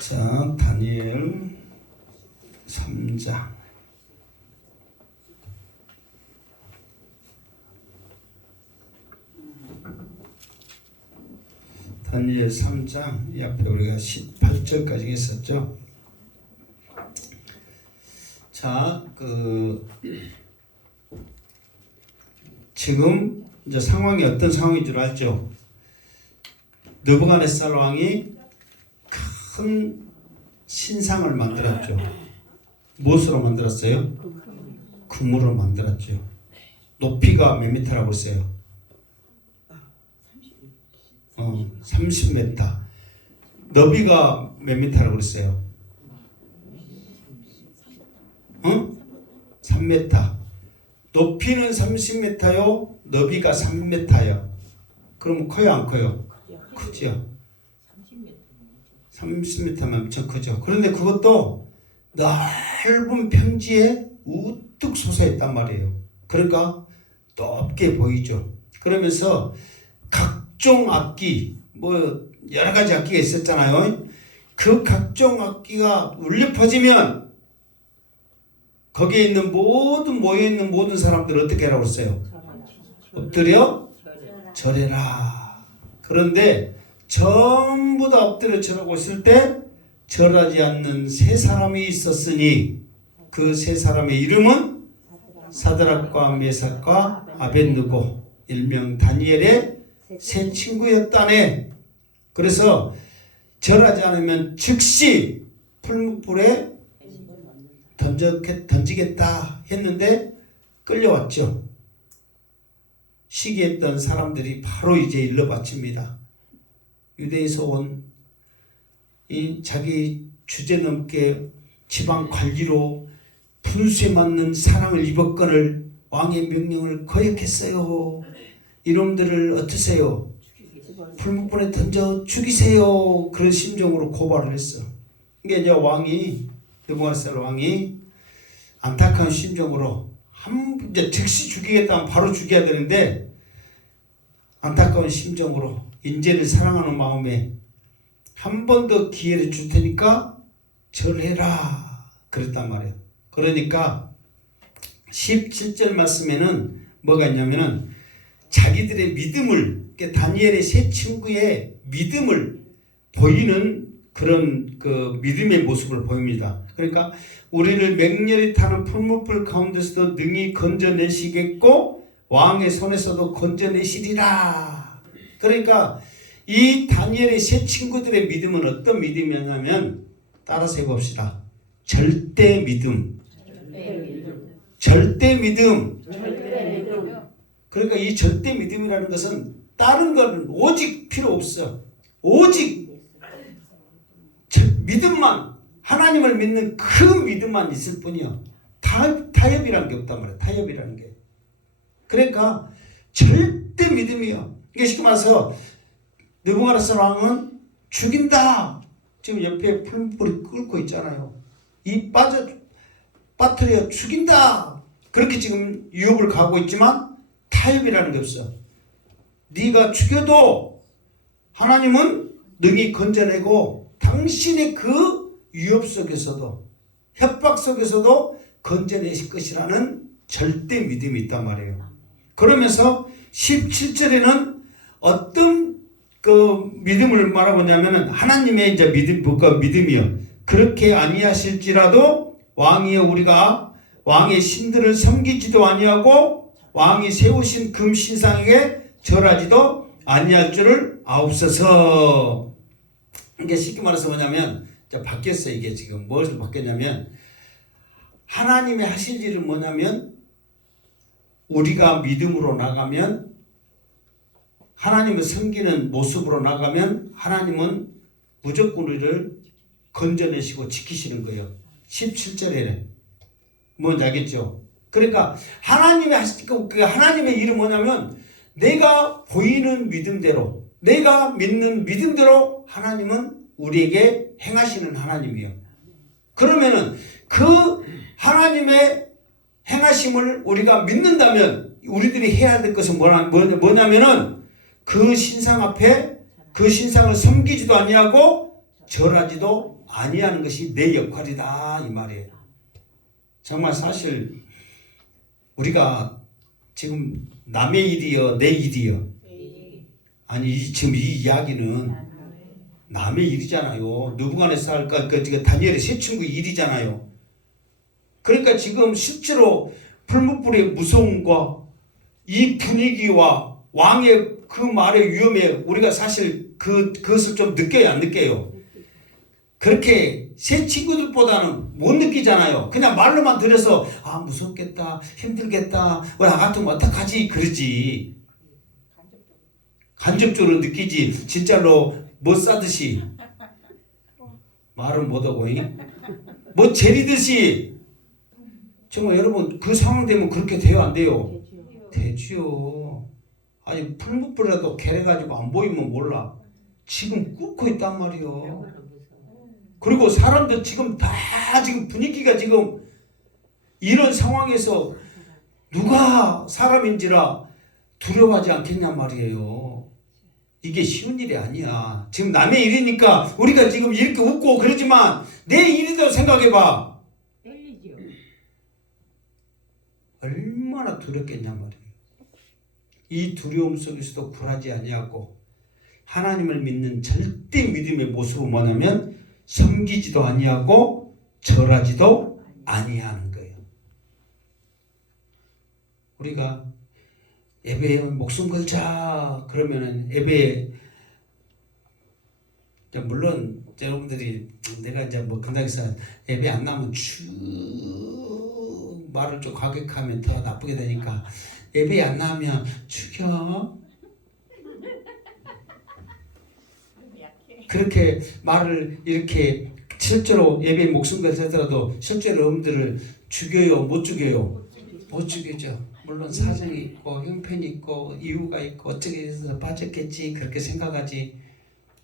자, 다니엘 3장. 다니엘 3장, 이 앞에 우리가 18절까지 했었죠. 자, 지금 이제 상황이 어떤 상황인 줄 알죠? 느부갓네살 왕이 큰 신상을 만들었죠. 무엇으로 만들었어요? 금으로 만들었죠. 높이가 몇 미터라고 했어요? 30m. 너비가 몇 미터라고 그랬어요? 3m. 높이는 30m요. 너비가 3m요. 그럼 커요, 안 커요? 크죠. 30m면 엄청 크죠. 그런데 그것도 넓은 평지에 우뚝 솟아있단 말이에요. 그러니까 높게 보이죠. 그러면서 각종 악기, 여러 가지 악기가 있었잖아요. 그 각종 악기가 울려 퍼지면 거기에 있는 모여있는 모든 사람들 어떻게 하라고 했어요? 엎드려 절해라. 그런데 전부 다 엎드려 절하고 있을 때 절하지 않는 세 사람이 있었으니 그 세 사람의 이름은 사드락과 메삭과 아벳느고, 일명 다니엘의 세 친구였다네. 그래서 절하지 않으면 즉시 풀무불에 던지겠다 했는데 끌려왔죠. 시기했던 사람들이 바로 이제 일러 바칩니다. 유대에서 온 이 자기 주제넘게 지방 관리로 분수에 맞는 사랑을 입었거늘 왕의 명령을 거역했어요. 이놈들을 어떠세요? 풀무불에 던져 죽이세요. 그런 심정으로 고발을 했어. 이게 이제 느부갓네살 왕이 안타까운 심정으로 이제 즉시 죽이겠다면 바로 죽여야 되는데 안타까운 심정으로 인재를 사랑하는 마음에 한 번 더 기회를 줄 테니까 절해라 그랬단 말이에요. 그러니까 17절 말씀에는 뭐가 있냐면은 자기들의 믿음을, 다니엘의 세 친구의 믿음을 보이는 그런 믿음의 모습을 보입니다. 그러니까 우리를 맹렬히 타는 풀무불 가운데서도 능히 건져내시겠고 왕의 손에서도 건져내시리라. 그러니까 이 다니엘의 세 친구들의 믿음은 어떤 믿음이었냐면 따라서 해봅시다. 절대 믿음. 절대 믿음. 그러니까 이 절대 믿음이라는 것은 다른 건 오직 필요 없어. 오직 믿음만, 하나님을 믿는 그 믿음만 있을 뿐이야. 타협이라는 게 없단 말이야. 타협이라는 게. 그러니까 절대 믿음이야. 이게 쉽게 말해서 느부갓네살 왕은 죽인다. 지금 옆에 풀무불이 끓고 있잖아요. 이 빠뜨려 죽인다. 그렇게 지금 유혹을 가하고 있지만 타협이라는 게 없어. 네가 죽여도 하나님은 능히 건져내고 당신의 그 위협 속에서도 협박 속에서도 건져내실 것이라는 절대 믿음이 있단 말이에요. 그러면서 17절에는 어떤 믿음을 말하고 있냐면은 하나님의 이제 믿음이요. 그렇게 아니하실지라도 왕이여 우리가 왕의 신들을 섬기지도 아니하고 왕이 세우신 금 신상에게 절하지도 아니할 줄을 아옵소서. 이게 쉽게 말해서 뭐냐면 바뀌었어요. 이게 지금 무엇을 바뀌었냐면 하나님의 하실 일은 뭐냐면 우리가 믿음으로 나가면 하나님을 섬기는 모습으로 나가면 하나님은 무조건 우리를 건져내시고 지키시는 거예요. 17절에는 뭔지 알겠죠? 그러니까 하나님의 일은 뭐냐면 내가 보이는 믿음대로, 내가 믿는 믿음대로 하나님은 우리에게 행하시는 하나님이에요. 그러면은 그 하나님의 행하심을 우리가 믿는다면 우리들이 해야 될 것은 뭐냐면은 그 신상 앞에 그 신상을 섬기지도 아니하고 절하지도 아니하는 것이 내 역할이다 이 말이에요. 정말 사실 우리가 지금 남의 일이여 내 일이여 아니 지금 이 이야기는 남의 일이잖아요. 느부갓네살 그 다니엘의 세 친구 일이잖아요. 그러니까 지금 실제로 풀무불의 무서움과 이 분위기와 왕의 그 말의 위험에 우리가 사실 그것을 좀 느껴요, 안 느껴요? 그렇게 새 친구들보다는 못 느끼잖아요. 그냥 말로만 들어서 아 무섭겠다, 힘들겠다, 나 같으면 어떡하지 그러지. 간접적으로 느끼지 진짜로 못 사듯이 말은 못하고 뭐 재리듯이. 정말 여러분 그 상황 되면 그렇게 돼요, 안 돼요? 되지요. 아니 풀무불이라도 개래가지고 안 보이면 몰라. 지금 끓고 있단 말이요. 그리고 사람들 지금 다 지금 분위기가 지금 이런 상황에서 누가 사람인지라 두려워하지 않겠냔 말이에요. 이게 쉬운 일이 아니야. 지금 남의 일이니까 우리가 지금 이렇게 웃고 그러지만 내 일이라고 생각해봐. 얼마나 두렵겠냔 말이에요. 이 두려움 속에서도 굴하지 아니하고 하나님을 믿는 절대 믿음의 모습은 뭐냐면 섬기지도 아니하고 절하지도 아니하는 거예요. 우리가 예배에 목숨 걸자 그러면은 예배에 물론 여러분들이 내가 이제 뭐 건당에서 예배 안 나오면 쭉 말을 좀 과격하면 더 나쁘게 되니까 예배 안 나오면 죽여 그렇게 말을 이렇게 실제로 예배에 목숨 걸자더라도 실제로 여러분들을 죽여요 못 죽여요? 못 죽이죠. 물론 사정이 있고 형편이 있고 이유가 있고 어떻게 해서 빠졌겠지 그렇게 생각하지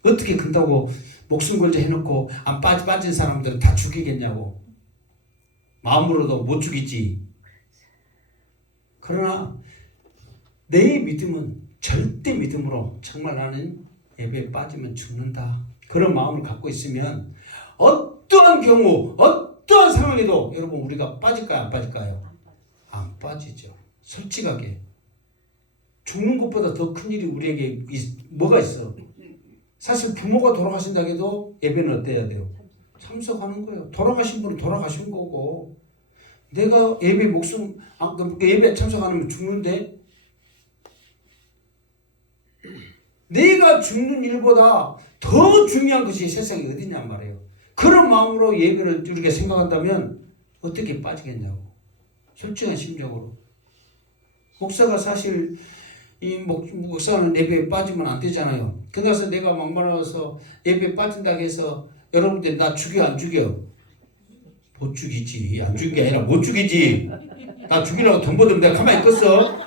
어떻게 근다고 목숨 걸자 해놓고 안 빠진 사람들은 다 죽이겠냐고. 마음으로도 못 죽이지. 그러나 내 믿음은 절대 믿음으로 정말 나는 예배에 빠지면 죽는다. 그런 마음을 갖고 있으면 어떠한 경우 어떠한 상황에도 여러분 우리가 빠질까요 안 빠질까요? 안 빠지죠. 솔직하게 죽는 것보다 더 큰 일이 우리에게 뭐가 있어? 사실 부모가 돌아가신다고 해도 예배는 어때야 돼요? 참석하는 거예요. 돌아가신 분은 돌아가신 거고 내가 예배 목숨 예배 참석 안 하면 죽는데 내가 죽는 일보다 더 중요한 것이 세상에 어디냔 말이에요. 그런 마음으로 예배를 우리가 생각한다면 어떻게 빠지겠냐고. 솔직한 심정으로. 목사가 사실 이 목사는 예배에 빠지면 안 되잖아요. 그래서 내가 막말라서 예배에 빠진다고 해서 여러분들 나 죽여 안 죽여? 못 죽이지. 안 죽인 게 아니라 못 죽이지. 나 죽이려고 돈 벌면 내가 가만히 있겠어?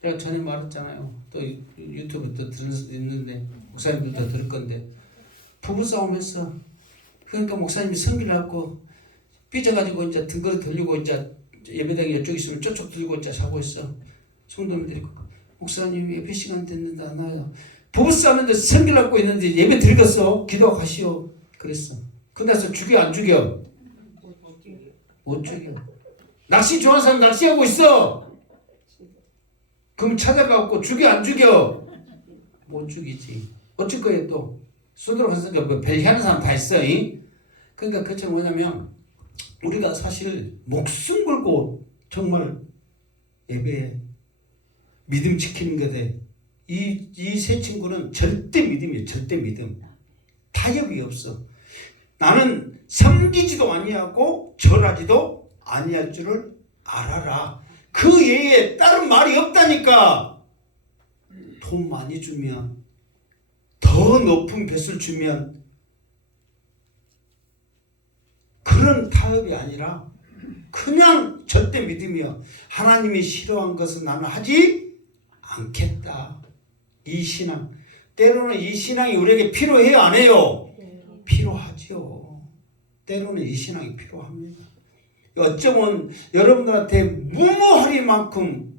내가 전에 말했잖아요. 또 유튜브 또 들었는데 목사님들도 들을 건데 부부싸움 했어. 그러니까 목사님이 성기를 갖고 삐져가지고 이제 등거리 돌리고 이제 예배당에 이쪽 있으면 저쪽 들고 이제 자고 있어. 성도님들이 목사님 예배 시간 됐는데 안 와요. 부부싸움인데 성기를 갖고 있는데 예배 드리겠어? 기도하고 가시오. 그랬어. 그래서 죽여 안 죽여? 못 죽여. 낚시 좋아하는 사람 낚시하고 있어. 그럼 찾아가고 죽여 안 죽여? 못 죽이지. 어쩔 거예요 또. 수도로 갔으니까 뭐 별하는 사람 다 있어. 그러니까 그처럼 뭐냐면 우리가 사실 목숨 걸고 정말 예배에 믿음 지키는 것에 이 세 친구는 절대 믿음이에요. 절대 믿음. 타협이 없어. 나는 섬기지도 아니하고 절하지도 아니할 줄을 알아라. 그 외에 다른 말이 없다니까. 돈 많이 주면 더 높은 뱃을 주면 그런 타협이 아니라 그냥 절대 믿음이요. 하나님이 싫어한 것은 나는 하지 않겠다. 이 신앙. 때로는 이 신앙이 우리에게 필요해요 안 해요? 필요하죠. 때로는 이 신앙이 필요합니다. 어쩌면 여러분들한테 무모하리만큼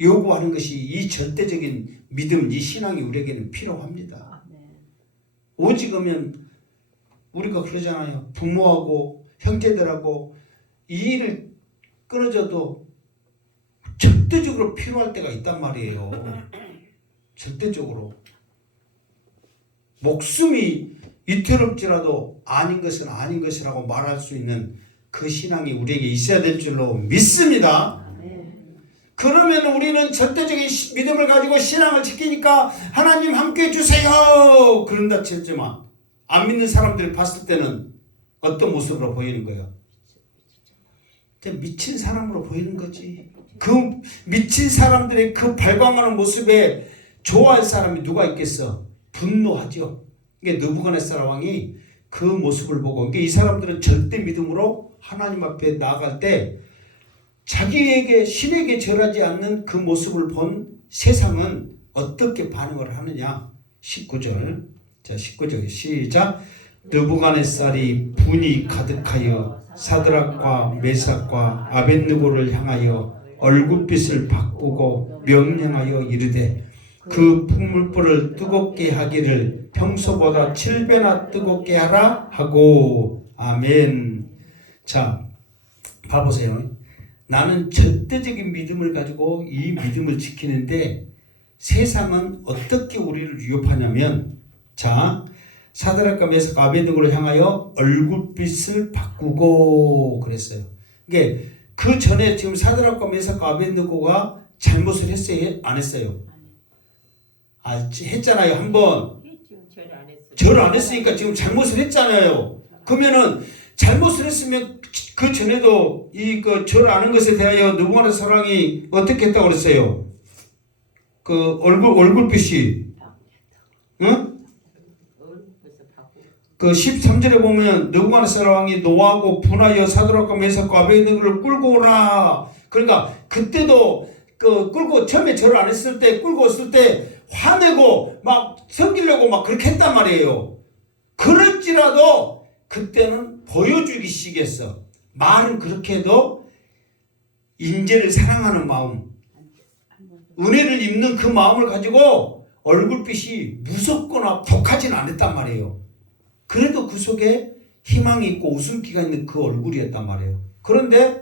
요구하는 것이 이 절대적인 믿음, 이 신앙이 우리에게는 필요합니다. 오직으면 우리가 그러잖아요. 부모하고 형제들하고 이 일을 끊어져도 절대적으로 필요할 때가 있단 말이에요. 절대적으로. 목숨이 위태롭지라도 아닌 것은 아닌 것이라고 말할 수 있는 그 신앙이 우리에게 있어야 될 줄로 믿습니다. 그러면 우리는 절대적인 믿음을 가지고 신앙을 지키니까 하나님 함께 해주세요 그런다 치지만 안 믿는 사람들이 봤을 때는 어떤 모습으로 보이는 거예요? 미친 사람으로 보이는 거지. 그 미친 사람들의 그 발광하는 모습에 좋아할 사람이 누가 있겠어? 분노하죠. 이게 느부갓네살 왕이 그 모습을 보고, 그러니까 이 사람들은 절대 믿음으로 하나님 앞에 나아갈 때 자기에게 신에게 절하지 않는 그 모습을 본 세상은 어떻게 반응을 하느냐. 19절. 자, 19절 시작. 느부갓네살이 분이 가득하여 사드락과 메삭과 아벳느고를 향하여 얼굴빛을 바꾸고 명령하여 이르되 그 풍물불을 뜨겁게 하기를 평소보다 7배나 뜨겁게 하라 하고. 아멘. 자, 봐보세요. 나는 절대적인 믿음을 가지고 이 믿음을 지키는데 세상은 어떻게 우리를 위협하냐면, 자, 사드락과 메삭 아벳느고를 향하여 얼굴빛을 바꾸고 그랬어요. 이게 그 전에 지금 사드락과 메삭 아벳느고가 잘못을 했어요? 안 했어요? 했잖아요. 한번 절을 안 했으니까 지금 잘못을 했잖아요. 그러면은 잘못을 했으면 그 전에도 이 그 절을 안 한 것에 대하여 느부갓네살 왕이 어떻게 했다고 그랬어요? 그 얼굴빛이, 응? 그 13절에 보면 느부갓네살 왕이 노하고 분하여 사드락과 메삭과 아벳느고를 끌고 오라. 그러니까 그때도 그 끌고 처음에 절을 안 했을 때 끌고 왔을 때 화내고 막 섬기려고 막 그렇게 했단 말이에요. 그럴지라도 그때는 보여주기식했어. 말은 그렇게 해도 인재를 사랑하는 마음, 은혜를 입는 그 마음을 가지고 얼굴빛이 무섭거나 독하지는 않았단 말이에요. 그래도 그 속에 희망이 있고 웃음기가 있는 그 얼굴이었단 말이에요. 그런데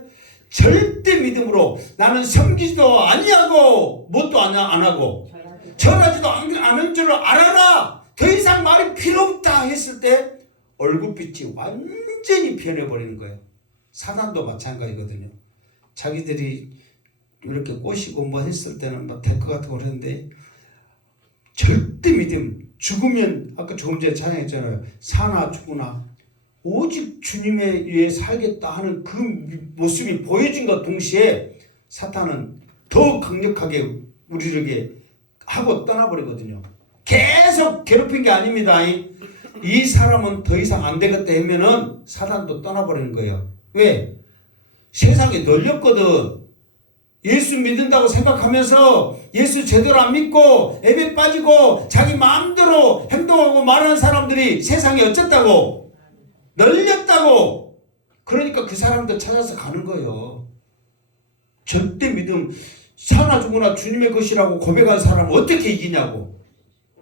절대 믿음으로 나는 섬기지도 아니하고 뭣도 안 하고 절하지도 않은 줄을 알아라, 더 이상 말이 필요 없다 했을 때 얼굴빛이 완전히 변해버리는 거예요. 사단도 마찬가지거든요. 자기들이 이렇게 꼬시고 뭐 했을 때는 막 될 것 같고 그러는데 절대 믿음, 죽으면 아까 조금 전에 찬양했잖아요. 사나 죽으나 오직 주님에 의해 살겠다 하는 그 모습이 보여진 것 동시에 사탄은 더 강력하게 우리에게 하고 떠나버리거든요. 계속 괴롭힌 게 아닙니다. 이 사람은 더 이상 안 되겠다 하면은 사단도 떠나버리는 거예요. 왜? 세상에 널렸거든. 예수 믿는다고 생각하면서 예수 제대로 안 믿고 예배 빠지고 자기 마음대로 행동하고 말하는 사람들이 세상에 어쨌다고? 널렸다고. 그러니까 그 사람들 찾아서 가는 거예요. 절대 믿음, 사나 죽으나 주님의 것이라고 고백한 사람은 어떻게 이기냐고.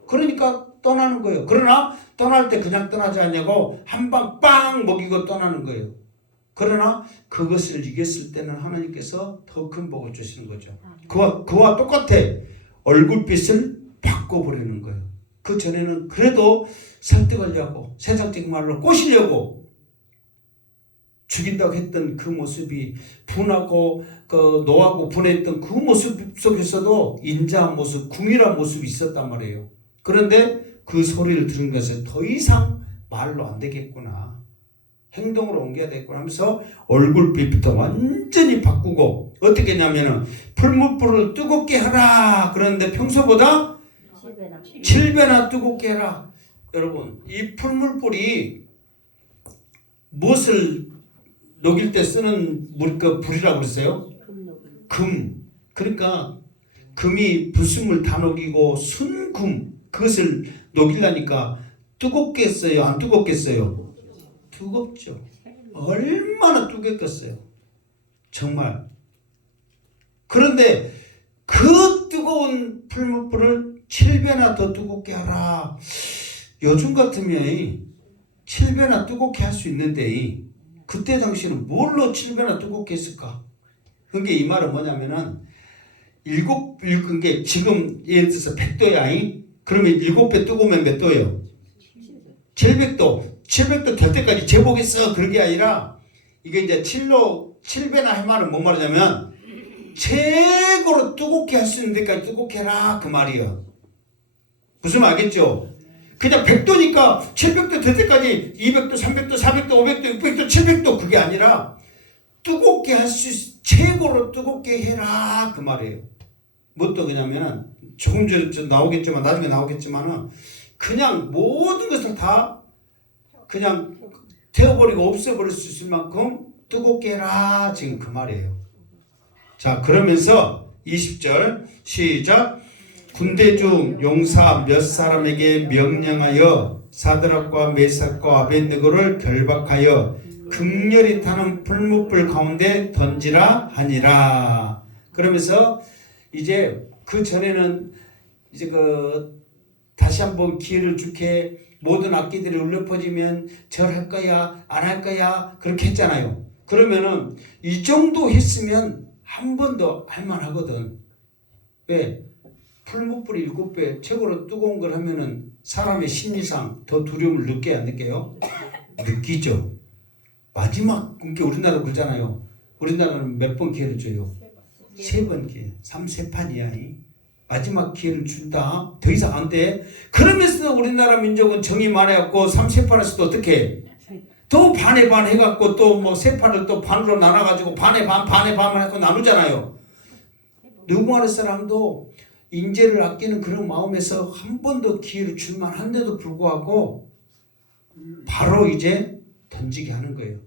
그러니까 떠나는 거예요. 그러나 떠날 때 그냥 떠나지 않냐고 한 방 빵 먹이고 떠나는 거예요. 그러나 그것을 이겼을 때는 하나님께서 더 큰 복을 주시는 거죠. 그와 똑같아. 얼굴빛을 바꿔버리는 거예요. 그 전에는 그래도 설득하려고 세상적인 말로 꼬시려고 죽인다고 했던 그 모습이 분하고 그 노하고 분했던 그 모습 속에서도 인자한 모습, 궁일한 모습이 있었단 말이에요. 그런데 그 소리를 들은 것은 더 이상 말로 안 되겠구나, 행동으로 옮겨야 되겠구나 하면서 얼굴빛부터 완전히 바꾸고 어떻게 했냐면은 풀무불을 뜨겁게 하라. 그런데 평소보다 7배나 뜨겁게 해라. 여러분, 이 풀물불이 무엇을 녹일 때 쓰는 불이라고 그랬어요? 금. 그러니까 금이 불순물 다 녹이고 순금, 그것을 녹이려니까 뜨겁겠어요? 안 뜨겁겠어요? 뜨겁죠. 얼마나 뜨겁겠어요. 정말. 그런데 그 뜨거운 풀무불을 7배나 더 뜨겁게 하라. 요즘 같으면 7배나 뜨겁게 할 수 있는데 그때 당시는 뭘로 7배나 뜨겁게 했을까? 그게 이 말은 뭐냐면은 그게 지금 예를 들어서 100도야. 그러면 7배 뜨거우면 몇 도예요? 700도. 700도 될 때까지 재보겠어. 그런 게 아니라 이게 이제 7배나 할 말은 뭔 말이냐면 최고로 뜨겁게 할 수 있는 데까지 뜨겁게 해라 그 말이에요. 무슨 말 알겠죠? 그냥 100도니까 700도 될 때까지 200도, 300도, 400도, 500도, 600도, 700도 그게 아니라 뜨겁게 할 수 최고로 뜨겁게 해라 그 말이에요. 뭣도 그냐면은 조금 전에 나오겠지만 나중에 나오겠지만은 그냥 모든 것을 다 그냥 태워버리고 없애버릴 수 있을 만큼 뜨겁게 해라 지금 그 말이에요. 자 그러면서 20절 시작. 군대 중 용사 몇 사람에게 명령하여 사드락과 메삭과 아벳느고를 결박하여 극렬히 타는 풀무불 가운데 던지라 하니라. 그러면서 이제 그 전에는 이제 다시 한번 기회를 줄게 모든 악기들이 울려 퍼지면 절할 거야 안 할 거야 그렇게 했잖아요. 그러면은 이 정도 했으면 한 번 더 할만하거든. 왜? 풀무불이 7배 최고로 뜨거운 걸 하면은 사람의 심리상 더 두려움을 느껴 안 느껴요? 느끼죠. 마지막 그러니까 우리나라 그러잖아요. 우리나라는 몇 번 기회를 줘요? 3번 기회. 3세판이야. 마지막 기회를 준다. 더 이상 안 돼. 그러면서 우리나라 민족은 정이 많아갖고 3세판에서도 어떻게 또 반에 반 해갖고 또 뭐 세판을 또 반으로 나눠가지고 반에 반 해갖고 나누잖아요. 누구하는 사람도 인재를 아끼는 그런 마음에서 한 번 더 기회를 줄만 한데도 불구하고 바로 이제 던지게 하는 거예요.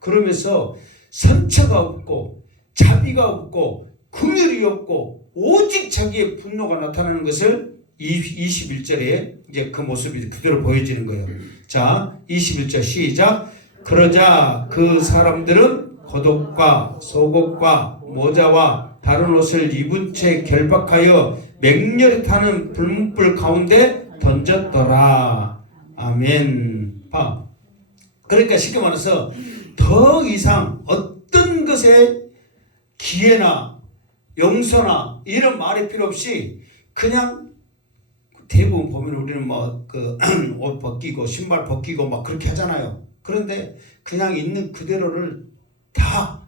그러면서 선처가 없고 자비가 없고 긍휼이 없고 오직 자기의 분노가 나타나는 것을 21절에 이제 그 모습이 그대로 보여지는 거예요. 자 21절 시작. 그러자 그 사람들은 겉옷과 속옷과 모자와 다른 옷을 입은 채 결박하여 맹렬히 타는 불문불 가운데 던졌더라. 아멘. 그러니까 쉽게 말해서 더 이상 어떤 것에 기회나 용서나 이런 말이 필요 없이 그냥 대부분 보면 우리는 뭐 옷 벗기고 신발 벗기고 막 그렇게 하잖아요. 그런데 그냥 있는 그대로를 다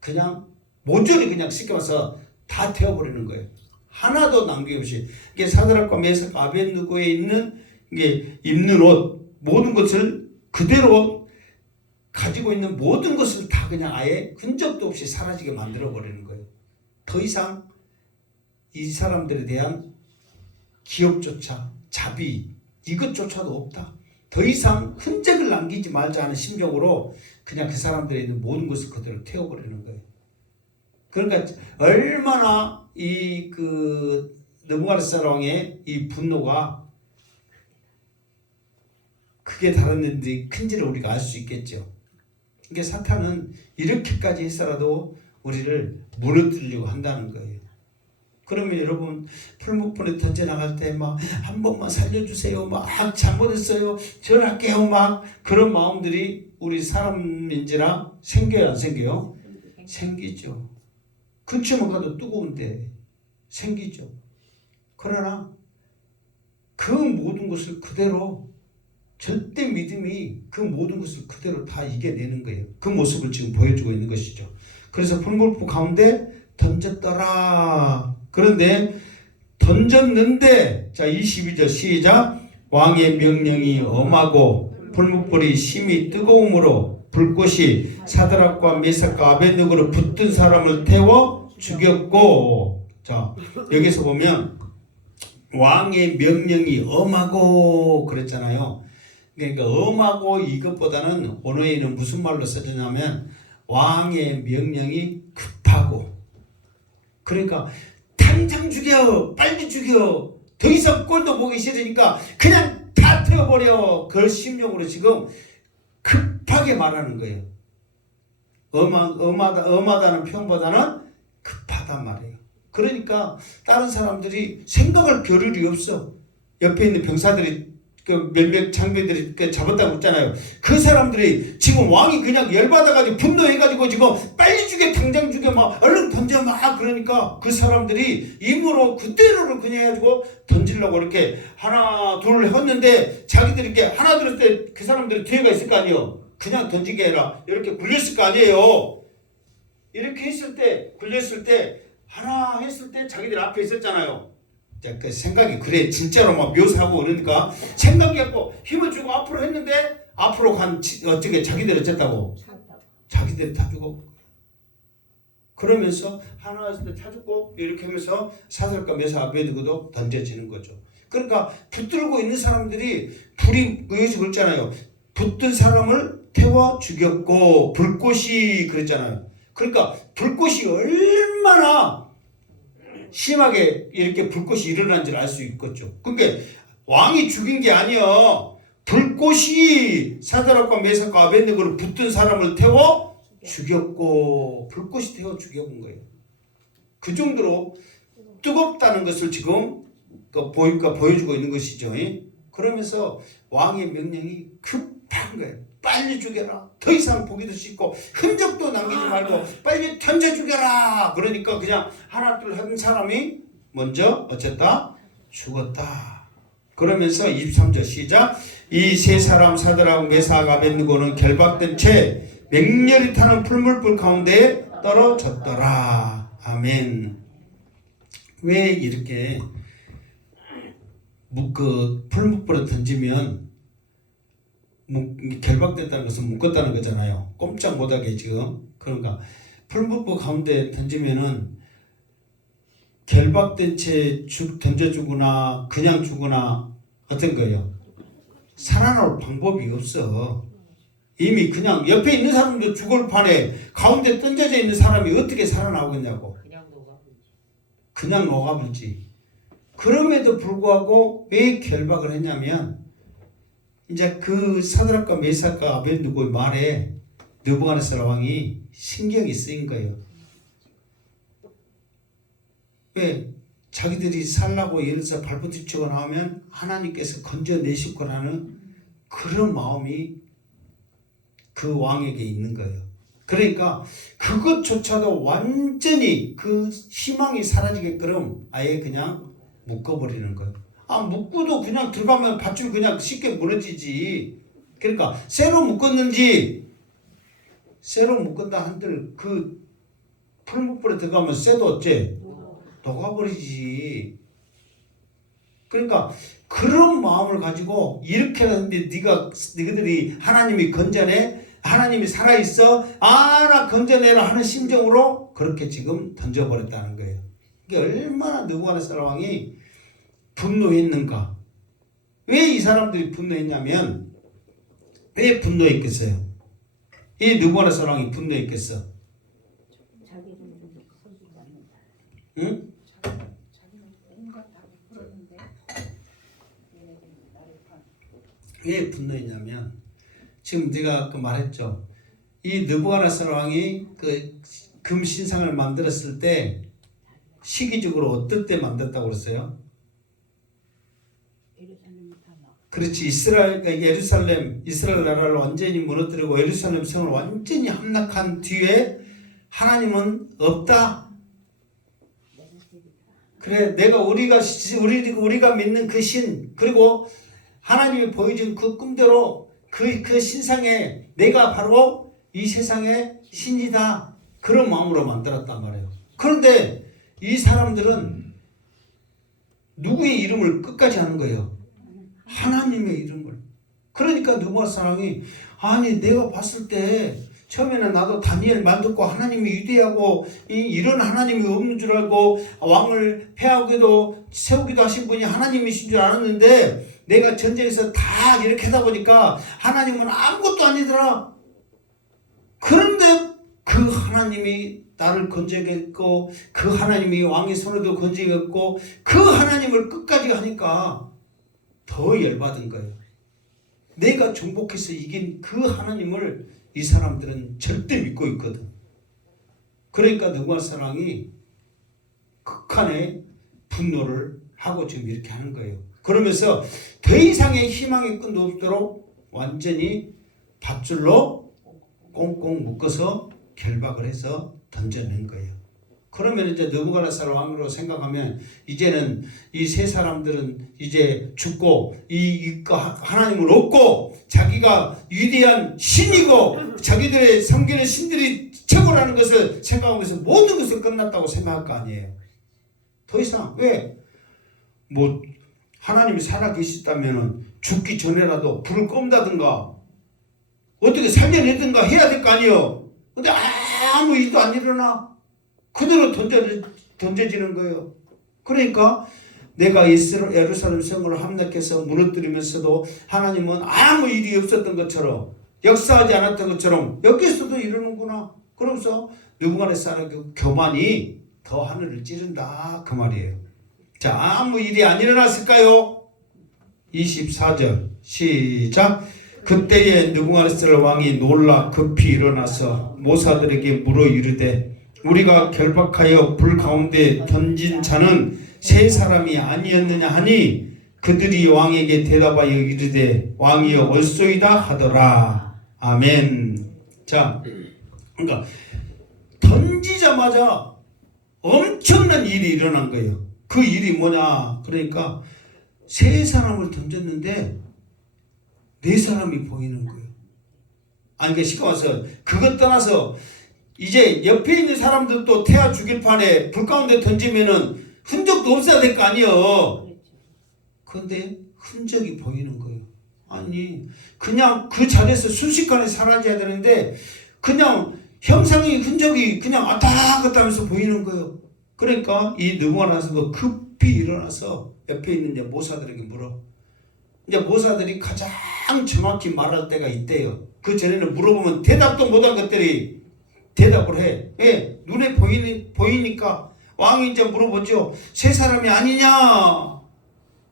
그냥 모조리 그냥 쉽게 말해서 다 태워버리는 거예요. 하나도 남김없이. 이게 사드락과 메삭 아벳느고에 있는 이게 입는 옷 모든 것을 그대로 가지고 있는 모든 것을 다 그냥 아예 흔적도 없이 사라지게 만들어 버리는 거예요. 더 이상 이 사람들에 대한 기억조차 자비 이것조차도 없다. 더 이상 흔적을 남기지 말자 하는 심정으로 그냥 그 사람들에 있는 모든 것을 그대로 태워버리는 거예요. 그러니까 얼마나 이 느부갓네살 왕의 이 분노가 크게 달았는지 큰지를 우리가 알 수 있겠죠. 그러니까 사탄은 이렇게까지 했어라도 우리를 무너뜨리려고 한다는 거예요. 그러면 여러분 풀무불에 던져나갈 때 막 한 번만 살려주세요 막 잘못했어요 절할게요 막 그런 마음들이 우리 사람인지라 생겨요 안 생겨요? 생기죠. 근처만 가도 뜨거운데 생기죠. 그러나 그 모든 것을 그대로 절대 믿음이 그 모든 것을 그대로 다 이겨내는 거예요. 그 모습을 지금 보여주고 있는 것이죠. 그래서 풀무불 가운데 던졌더라. 그런데 던졌는데 자 22절 시작. 왕의 명령이 엄하고 풀무불이 심히 뜨거움으로 불꽃이 사드락과 메삭과 아벳느고로 붙든 사람을 태워 죽였고. 자 여기서 보면 왕의 명령이 엄하고 그랬잖아요. 그러니까 엄하고 이것보다는 원어에는 무슨 말로 써졌냐면 왕의 명령이 급하고 그러니까 당장 죽여 빨리 죽여 더 이상 꼴도 보기 싫으니까 그냥 다 태워버려 그 심정으로 지금 급하게 말하는 거예요. 엄하다는 표현보다는 급하단 말이에요. 그러니까 다른 사람들이 생각할 겨를이 없어. 옆에 있는 병사들이 그 몇몇 장병들이 잡았다고 했잖아요. 그 사람들이 지금 왕이 그냥 열받아가지고 분노해가지고 지금 빨리 죽여 당장 죽여 막 얼른 던져 막 그러니까 그 사람들이 입으로 그대로를 그냥 해가지고 던지려고 이렇게 하나 둘 했는데 자기들이 이렇게 하나 둘 때 그 사람들이 뒤에가 있을 거 아니에요. 그냥 던지게 해라 이렇게 굴렸을 거 아니에요. 이렇게 했을 때 굴렸을 때 하나 했을 때 자기들 앞에 있었잖아요. 자, 그 생각이 그래 진짜로 막 묘사하고 그러니까 생각이 갖고 힘을 주고 앞으로 했는데 앞으로 간 어떻게 자기들 어쨌다고 자기들이 다 죽어. 그러면서 하나 했을 때 다 죽고 이렇게 하면서 사살과 메사 아베드고도 던져지는 거죠. 그러니까 붙들고 있는 사람들이 불이 여기서 그랬잖아요. 붙든 사람을 태워 죽였고 불꽃이 그랬잖아요. 그러니까 불꽃이 얼마나 심하게 이렇게 불꽃이 일어난 줄 알 수 있겠죠. 그러니까 왕이 죽인 게 아니야. 불꽃이 사드락과 메삭과 아벳네고를 붙든 사람을 태워 죽였고 불꽃이 태워 죽여본 거예요. 그 정도로 뜨겁다는 것을 지금 보여주고 있는 것이죠. 그러면서 왕의 명령이 급한 거예요. 빨리 죽여라. 더 이상 보기도 싫고 흔적도 남기지 말고 빨리 던져 죽여라. 그러니까 그냥 하나 둘 한 사람이 먼저 어쨌다 죽었다. 그러면서 23절 시작. 이 세 사람 사드락 메삭 아벳느고는 결박된 채 맹렬히 타는 풀물불 가운데 떨어졌더라. 아멘. 왜 이렇게 그 풀물불에 던지면 결박됐다는 것은 묶었다는 거잖아요. 꼼짝 못하게 지금. 그러니까 풀무불 가운데 던지면은 결박된 채 던져주거나 그냥 주거나 어떤 거예요? 살아날 방법이 없어. 이미 그냥 옆에 있는 사람도 죽을 판에 가운데 던져져 있는 사람이 어떻게 살아나오겠냐고. 그냥 녹아불지. 그럼에도 불구하고 왜 결박을 했냐면 이제 그 사드락과 메삭과 아벳느고의 말에 느부갓네살 왕이 신경이 쓰인 거예요. 왜? 자기들이 살라고 예를 들어서 발버둥치거나 하면 하나님께서 건져내실 거라는 그런 마음이 그 왕에게 있는 거예요. 그러니까 그것조차도 완전히 그 희망이 사라지게끔 아예 그냥 묶어버리는 거예요. 묶고도 그냥 들어가면 밧줄 그냥 쉽게 무너지지. 그러니까 쇠로 묶었는지 쇠로 묶었다 한들 그 풀무불에 들어가면 쇠도 어째 녹아버리지. 그러니까 그런 마음을 가지고 이렇게 하는데 너희들이 하나님이 건져내, 하나님이 살아있어, 나 건져내라 하는 심정으로 그렇게 지금 던져버렸다는 거예요. 이게 얼마나 느부갓네살 왕이 분노했는가? 왜 이 사람들이 분노했냐면 왜 분노했겠어요? 이 느부갓네살 왕이 분노했겠어? 응? 왜 분노했냐면 지금 네가 그 말했죠. 이 느부갓네살 왕이 그 금신상을 만들었을 때 시기적으로 어떨 때 만들었다고 그랬어요? 그렇지. 예루살렘 이스라엘 나라를 완전히 무너뜨리고 예루살렘 성을 완전히 함락한 뒤에 하나님은 없다. 그래, 우리가 믿는 그 신, 그리고 하나님이 보여준 그 꿈대로 그 신상에 내가 바로 이 세상의 신이다. 그런 마음으로 만들었단 말이에요. 그런데 이 사람들은 누구의 이름을 끝까지 하는 거예요? 하나님의 이름을. 그러니까 느부갓네살 왕이 아니 내가 봤을 때 처음에는 나도 다니엘 말 듣고 하나님이 위대하고 이런 하나님이 없는 줄 알고 왕을 폐하기도 세우기도 하신 분이 하나님이신 줄 알았는데 내가 전쟁에서 다 이렇게 하다 보니까 하나님은 아무것도 아니더라. 그런데 그 하나님이 나를 건져겠고 그 하나님이 왕의 손에도 건져겠고 그 하나님을 끝까지 하니까 더 열받은 거예요. 내가 정복해서 이긴 그 하나님을 이 사람들은 절대 믿고 있거든. 그러니까 느부갓네살 왕이 극한의 분노를 하고 지금 이렇게 하는 거예요. 그러면서 더 이상의 희망의 끈도 없도록 완전히 밧줄로 꽁꽁 묶어서 결박을 해서 던져낸 거예요. 그러면 이제 느부갓네살 왕으로 생각하면 이제는 이 세 사람들은 이제 죽고 하나님을 얻고 자기가 위대한 신이고 자기들의 섬기는 신들이 최고라는 것을 생각하면서 모든 것을 끝났다고 생각할 거 아니에요. 더 이상 왜? 뭐 하나님이 살아계시다면 죽기 전에라도 불을 껐다든가 어떻게 살려내든가 해야 될 거 아니에요. 근데 아무 일도 안 일어나. 그대로 던져지는 거예요. 그러니까 내가 예루살렘 성을 함락해서 무너뜨리면서도 하나님은 아무 일이 없었던 것처럼 역사하지 않았던 것처럼 여기서도 이러는구나. 그러면서 느부갓네살의 그 교만이 더 하늘을 찌른다 그 말이에요. 자, 아무 일이 안 일어났을까요? 24절 시작. 그때에 느부갓네살 왕이 놀라 급히 일어나서 모사들에게 물어 이르되 우리가 결박하여 불 가운데 던진 자는 세 사람이 아니었느냐 하니 그들이 왕에게 대답하여 이르되 왕이여 옳소이다 하더라. 아멘. 자, 그러니까 던지자마자 엄청난 일이 일어난 거예요. 그 일이 뭐냐? 그러니까 세 사람을 던졌는데 네 사람이 보이는 거예요. 아니, 그러니까 쉽게 말해서 그것 떠나서 이제 옆에 있는 사람들도 태아 죽일 판에 불 가운데 던지면은 흔적도 없어야 될 거 아니에요. 그런데 흔적이 보이는 거예요. 아니, 그냥 그 자리에서 순식간에 사라져야 되는데 그냥 형상의 흔적이 그냥 왔다 갔다 하면서 보이는 거예요. 그러니까 이 느부갓네살도 급히 일어나서 옆에 있는 이제 모사들에게 물어. 이제 모사들이 가장 정확히 말할 때가 있대요. 그 전에는 물어보면 대답도 못한 것들이 대답을 해. 예, 눈에 보이니까 왕이 이제 물어보죠. 세 사람이 아니냐?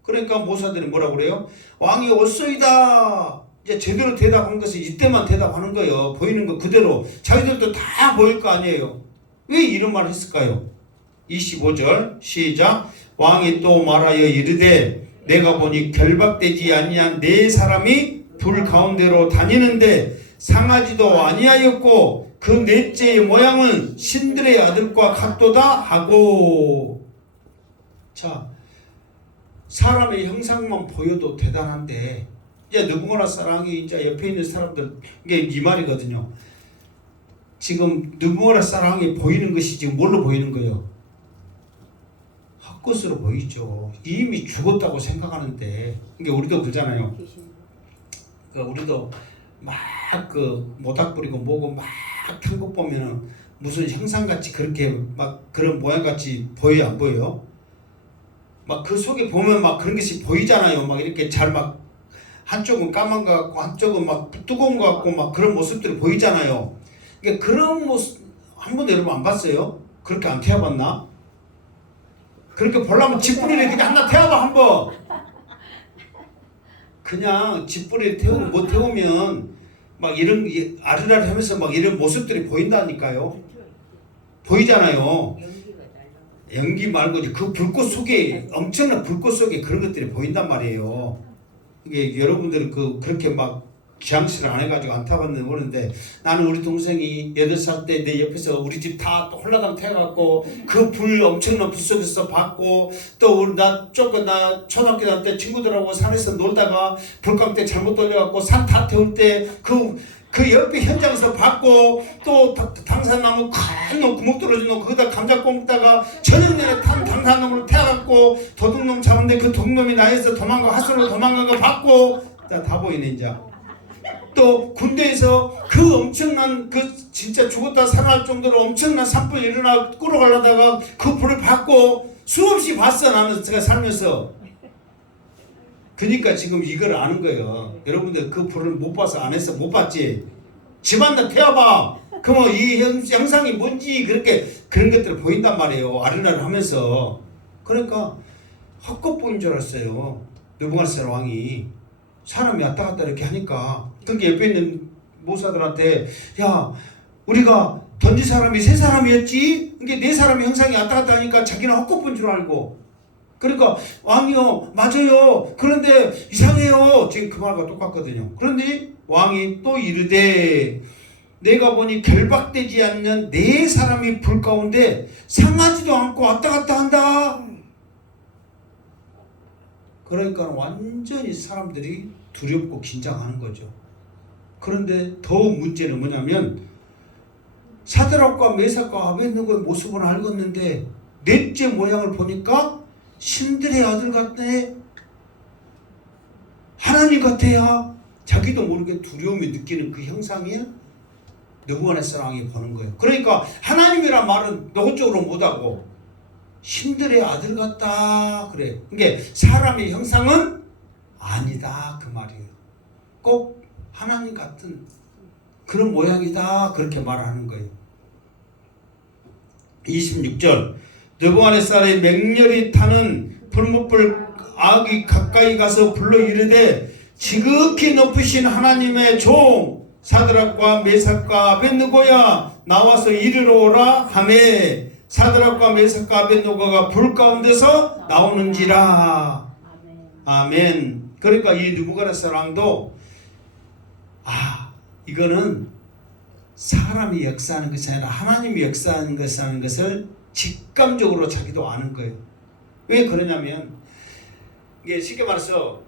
그러니까 모사들이 뭐라고 그래요? 왕이 옳소이다. 이제 제대로 대답한 것은 이때만 대답하는 거예요. 보이는 거 그대로. 자기들도 다 보일 거 아니에요. 왜 이런 말을 했을까요? 25절 시작. 왕이 또 말하여 이르되 내가 보니 결박되지 아니한 네 사람이 불 가운데로 다니는데 상하지도 아니하였고 그 넷째의 모양은 신들의 아들과 같도다 하고. 자, 사람의 형상만 보여도 대단한데 이제 느부갓네살 왕이 이제 옆에 있는 사람들 이게 이 말이거든요. 지금 느부갓네살 왕이 보이는 것이 지금 뭘로 보이는 거예요? 헛것으로 보이죠. 이미 죽었다고 생각하는데 이게 우리도 그러잖아요. 그러니까 우리도 막 그 모닥 부리고 뭐고 막 탄 것 보면은 무슨 형상같이 그렇게 막 그런 모양같이 보여요, 안 보여요? 막 그 속에 보면 막 그런 것이 보이잖아요. 막 이렇게 잘 막 한쪽은 까만 것 같고 한쪽은 막 뜨거운 것 같고 막 그런 모습들이 보이잖아요. 그러니까 그런 모습 한 번도 여러분 안 봤어요? 그렇게 안 태워봤나? 그렇게 보려면 집부리를 그냥 하나 태워봐 한번. 그냥 집부리를 태우고 못 태우면 막 이런 아르르 하면서 막 이런 모습들이 보인다니까요. 보이잖아요. 연기 말고 이제 그 불꽃 속에 엄청난 불꽃 속에 그런 것들이 보인단 말이에요. 이게 여러분들은 그렇게 막 지향치를 안 해가지고 안 타봤는데 모르는데 나는 우리 동생이 8살 때 내 옆에서 우리 집 다 홀라당 태워갖고 그 불 엄청난 불 속에서 봤고 또 우리 나 초등학교 다닐 때 친구들하고 산에서 놀다가 불감대 잘못 돌려갖고 산 다 태울 때 그 옆에 현장에서 봤고 또 당산나무 큰 놈 구멍 뚫어진 놈 거기다 감자 꼽다가 저녁 내내 탄 당산나무를 태워갖고 도둑놈 잡았는데 그 도둑놈이 나에서 하수로 도망간 거 봤고 다 보이네 이제. 또 군대에서 그 엄청난 그 진짜 죽었다 살아날 정도로 엄청난 산불이 일어나 끌어가려다가 그 불을 받고 수없이 봤어 나는 제가 살면서. 그러니까 지금 이걸 아는 거예요. 여러분들 그 불을 못 봐서 안 했어? 못 봤지? 집안다 태워봐. 그러면 이 형상이 뭔지 그런 것들이 보인단 말이에요. 아르나를 하면서. 그러니까 헛것 보인 줄 알았어요. 느부갓네살 왕이. 사람이 왔다 갔다 이렇게 하니까. 그게 옆에 있는 모사들한테 야 우리가 던진 사람이 세 사람이었지? 이게 네 사람이 형상이 왔다 갔다 하니까 자기는 헛것 본 줄 알고 그러니까 왕이요 맞아요. 그런데 이상해요. 지금 그 말과 똑같거든요. 그런데 왕이 또 이르되 내가 보니 결박되지 않는 네 사람이 불 가운데 상하지도 않고 왔다 갔다 한다. 그러니까 완전히 사람들이 두렵고 긴장하는 거죠. 그런데 더 문제는 뭐냐면 사드락과 메삭과 아벳느고의 모습을 알겠는데 넷째 모양을 보니까 신들의 아들 같네. 하나님 같아야 자기도 모르게 두려움이 느끼는 그 형상이 느부갓네살 왕이 보는 거예요. 그러니까 하나님이란 말은 노골적으로 못하고 신들의 아들 같다 그래. 그러니까 사람의 형상은 아니다 그 말이에요. 꼭 하나님 같은 그런 모양이다 그렇게 말하는 거예요. 26절 느부갓네살의 맹렬히 타는 불못불 악이 가까이 가서 불러 이르되 지극히 높으신 하나님의 종 사드락과 메삭과 아벳느고야 나와서 이리로 오라 하매 사드락과 메삭과 아벳느고가 불 가운데서 나오는지라. 아멘. 그러니까 이 느부갓네살 왕도 이거는 사람이 역사하는 것이 아니라 하나님이 역사하는 것이라는 것을 직감적으로 자기도 아는 거예요. 왜 그러냐면 이게 쉽게 말해서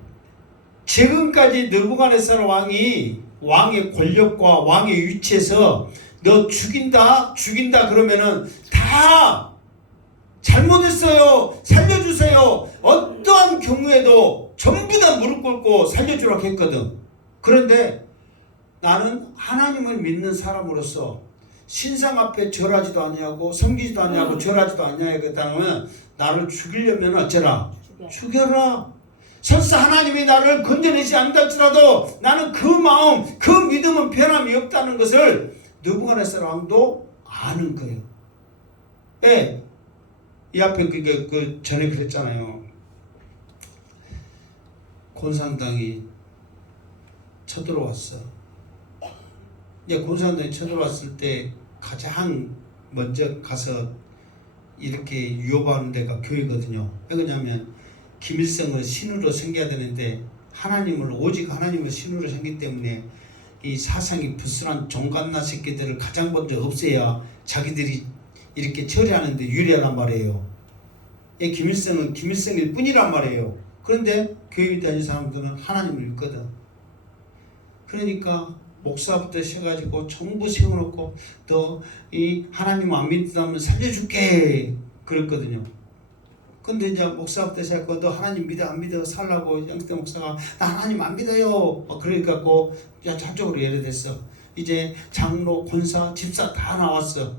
지금까지 느부갓네살 왕이 왕의 권력과 왕의 위치에서 너 죽인다 그러면은 다 잘못했어요 살려주세요 어떠한 경우에도 전부 다 무릎 꿇고 살려주라고 했거든. 그런데 나는 하나님을 믿는 사람으로서 신상 앞에 절하지도 아니하고 섬기지도 아니하고 절하지도 아니하겠다면 나를 죽이려면 어쩌라? 죽여라. 설사 하나님이 나를 건져내지 않는다 할지라도 나는 그 마음, 그 믿음은 변함이 없다는 것을 느부갓네살 왕도 아는 거예요. 예, 이 앞에 그 전에 그랬잖아요. 곤산당이 쳐들어왔어. 이제 곤산당이 쳐들어왔을 때 가장 먼저 가서 이렇게 유업하는 데가 교회거든요. 왜 그러냐면 김일성을 신으로 섬겨야 되는데 오직 하나님을 신으로 섬기기 때문에 이 사상이 불순한 종갓나 새끼들을 가장 먼저 없애야 자기들이 이렇게 처리하는데 유리하단 말이에요. 김일성은 김일성일 뿐이란 말이에요. 그런데 교회 다니는 사람들은 하나님을 믿거든. 그러니까 목사부터 시작해가지고 전부 세워놓고 너 이 하나님 안 믿는다면 살려줄게 그랬거든요. 근데 이제 목사부터 시작하고 너 하나님 믿어 안 믿어 살라고 양태 목사가 나 하나님 안 믿어요 그러니까 저쪽으로 예래됐어. 이제 장로 권사 집사 다 나왔어.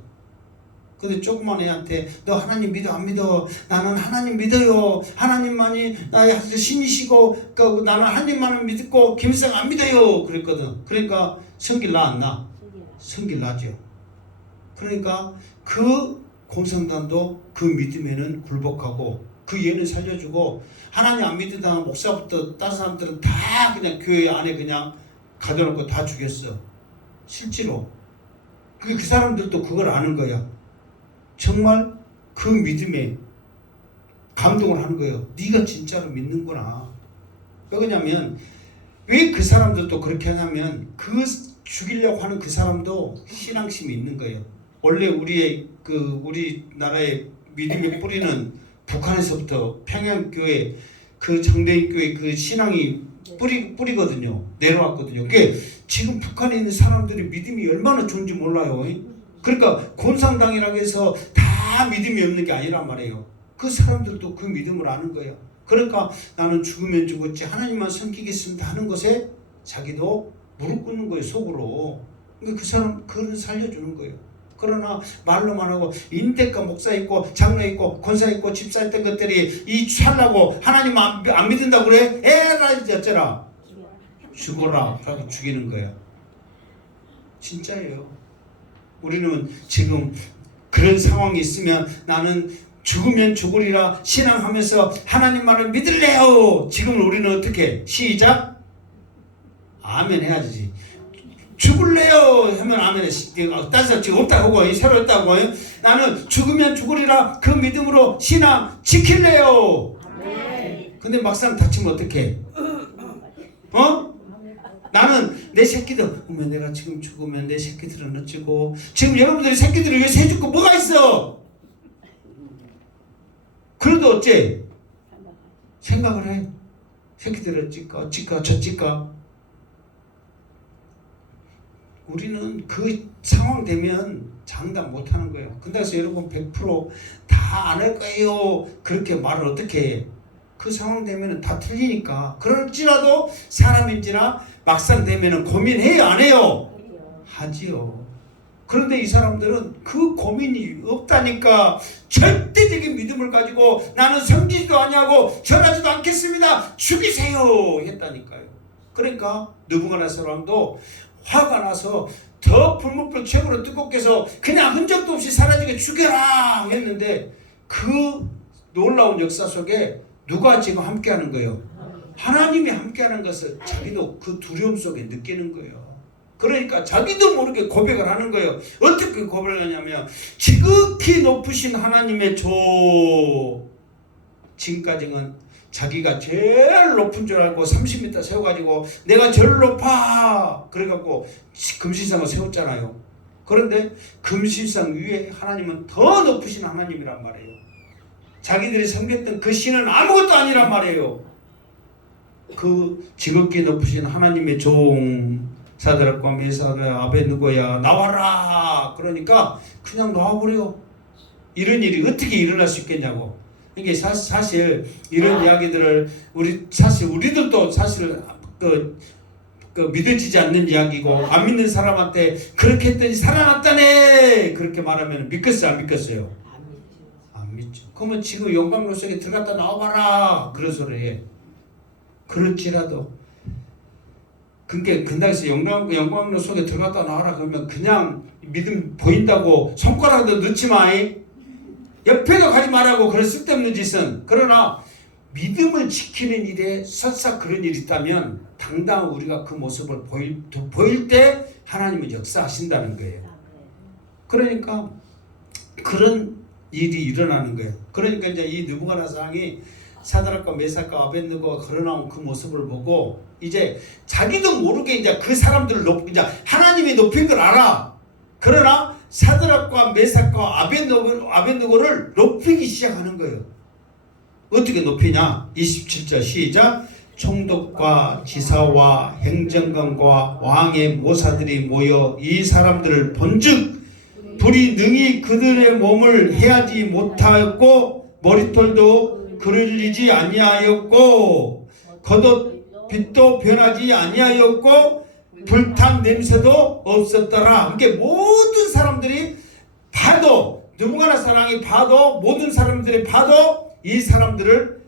근데 조그만 애한테 너 하나님 믿어 안 믿어? 나는 하나님 믿어요. 하나님만이 나의 신이시고 나는 하나님만을 믿고 김일성 안 믿어요 그랬거든. 그러니까 성길 나 안 나? 성길 나죠. 그러니까 그 공산당도 그 믿음에는 굴복하고 그 얘는 살려주고 하나님 안 믿는다 목사부터 다른 사람들은 다 그냥 교회 안에 그냥 가둬놓고 다 죽였어. 실제로 그 사람들도 그걸 아는 거야. 정말 그 믿음에 감동을 하는 거예요. 네가 진짜로 믿는구나. 왜 그러냐면 왜 그 사람들도 그렇게 하냐면 그 죽이려고 하는 그 사람도 신앙심이 있는 거예요. 원래 우리나라의 믿음의 뿌리는 북한에서부터 평양교회 그 정대인교회 그 신앙이 뿌리거든요. 내려왔거든요. 그게 지금 북한에 있는 사람들이 믿음이 얼마나 좋은지 몰라요. 그러니까 곤산당이라고 해서 다 믿음이 없는 게 아니란 말이에요. 그 사람들도 그 믿음을 아는 거예요. 그러니까 나는 죽으면 죽었지 하나님만 섬기겠습니다 하는 것에 자기도 무릎 꿇는 거예요. 속으로. 그러니까 그 사람 그를 살려주는 거예요. 그러나 말로만 하고 인대가 목사 있고 장로 있고 권사 있고 집사 했던 것들이 이 살라고 하나님 안 믿는다고 그래? 에라 어쩌라 죽어라 라고 죽이는 거야. 진짜예요. 우리는 지금 그런 상황이 있으면 나는 죽으면 죽으리라 신앙하면서 하나님 말을 믿을래요. 지금 우리는 어떻게 시작 아멘 해야지. 죽을래요 하면 아멘 해. 다른 사람 지금 없다고 하고 새로 했다고 나는 죽으면 죽으리라 그 믿음으로 신앙 지킬래요. 근데 막상 다치면 어떡해? 어? 나는 내 새끼들, 어머 내가 지금 죽으면 내 새끼들은 어찌고, 지금 여러분들이 새끼들을 위해서 해줄 거 뭐가 있어? 그래도 어째? 생각을 해. 새끼들 어찌까 저찌까. 우리는 그 상황 되면 장담 못하는 거예요. 근데서 여러분 100%다 안 할 거예요 그렇게 말을 어떻게 해? 그 상황 되면 다 틀리니까. 그럴지라도 사람인지라 막상 되면 고민해요 안 해요? 하지요. 그런데 이 사람들은 그 고민이 없다니까. 절대적인 믿음을 가지고 나는 섬기지도 아니하고 절하지도 않겠습니다 죽이세요 했다니까요. 그러니까 느부갓네살 왕도 화가 나서 더 불목불 최고로 뜨겁게 해서 그냥 흔적도 없이 사라지게 죽여라 했는데, 그 놀라운 역사 속에 누가 지금 함께하는 거예요? 하나님이 함께하는 것을 자기도 그 두려움 속에 느끼는 거예요. 그러니까 자기도 모르게 고백을 하는 거예요. 어떻게 고백을 하냐면, 지극히 높으신 하나님의 지금까지는 자기가 제일 높은 줄 알고 30m 세워가지고 내가 제일 높아 그래갖고 금신상을 세웠잖아요. 그런데 금신상 위에 하나님은 더 높으신 하나님이란 말이에요. 자기들이 섬겼던 그 신은 아무것도 아니란 말이에요. 그 지극히 높으신 하나님의 종 사드락과 메삭과 아벳느고야 나와라. 그러니까 그냥 놔버려. 이런 일이 어떻게 일어날 수 있겠냐고. 이게 사실 이런 이야기들을 우리들도 사실 그 믿어지지 않는 이야기고, 안 믿는 사람한테 그렇게 했더니 살아났다네 그렇게 말하면 믿겠어요 안 믿겠어요? 안 믿죠. 그러면 지금 영광로 속에 들어갔다 나와봐라 그런 소리 해. 그럴지라도 그게 근당에서 영광로 속에 들어갔다 나와라 그러면 그냥 믿음 보인다고 손가락도 넣지 마이. 옆에도 가지 말라고 그런 쓸데없는 짓은. 그러나 믿음을 지키는 일에 설사 그런 일이 있다면 당당 우리가 그 모습을 보일 때 하나님은 역사하신다는 거예요. 그러니까 그런 일이 일어나는 거예요. 그러니까 이제 이 느부갓네살 왕이 사드락과 메삭과 아벳느고가 걸어나온 그 모습을 보고 이제 자기도 모르게 이제 그 사람들을 이제 하나님이 높인 걸 알아. 그러나 사드락과 메삭과 아벳느고를 높이기 시작하는 거예요. 어떻게 높이냐? 27절 시작. 총독과 지사와 행정관과 왕의 모사들이 모여 이 사람들을 본즉 불이 능히 그들의 몸을 해하지 못하였고 머리털도 그을리지 아니하였고 겉옷 빛도 변하지 아니하였고 불탄 냄새도 없었더라. 그러니까 모든 사람들이 봐도, 느부갓네살 왕이 봐도, 모든 사람들이 봐도 이 사람들을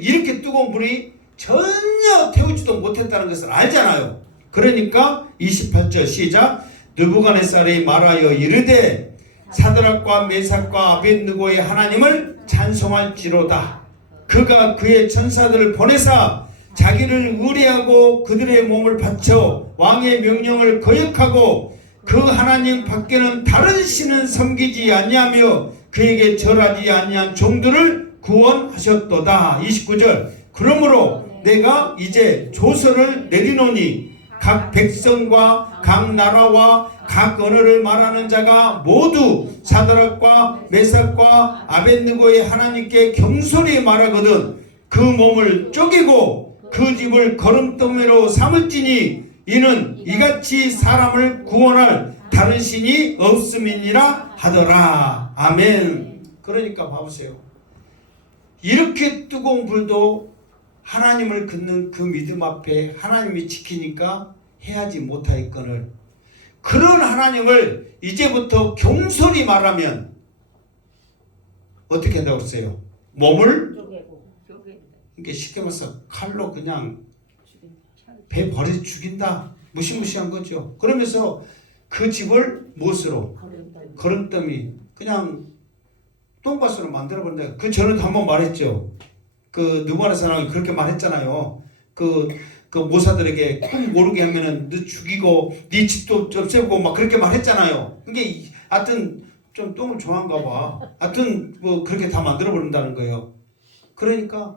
이렇게 뜨거운 불이 전혀 태우지도 못했다는 것을 알잖아요. 그러니까 28절 시작. 느부갓네살이 말하여 이르되 사드락과 메삭과 아벳느고의 하나님을 찬송할지로다. 그가 그의 천사들을 보내사 자기를 의뢰하고 그들의 몸을 바쳐 왕의 명령을 거역하고 그 하나님 밖에는 다른 신은 섬기지 아니하며 그에게 절하지 아니한 종들을 구원하셨도다. 29절. 그러므로 내가 이제 조서를 내리노니 각 백성과 각 나라와 각 언어를 말하는 자가 모두 사드락과 메삭과 아벳느고의 하나님께 경솔히 말하거든 그 몸을 쪼개고 그 집을 거름더미로 삼을지니 이는 이같이 사람을 구원할 다른 신이 없음이니라 하더라. 아멘. 그러니까 봐보세요. 이렇게 뜨거운 불도 하나님을 긋는 그 믿음 앞에 하나님이 지키니까 해하지 못하였거늘 그런 하나님을 이제부터 경솔히 말하면 어떻게 한다고 했어요? 몸을 이렇게 쉽게 말해서 칼로 그냥 배 버려 죽인다. 무시무시한 거죠. 그러면서 그 집을 무엇으로? 거름더미. 그냥 똥밭으로 만들어버린다. 그 전에도 한번 말했죠. 그 느부갓네살 왕이 그렇게 말했잖아요. 그 모사들에게 꼭 모르게 하면은 너 죽이고 네 집도 없애고 막 그렇게 말했잖아요. 그게 하여튼 좀 똥을 좋아한가 봐. 하여튼 뭐 그렇게 다 만들어 버린다는 거예요. 그러니까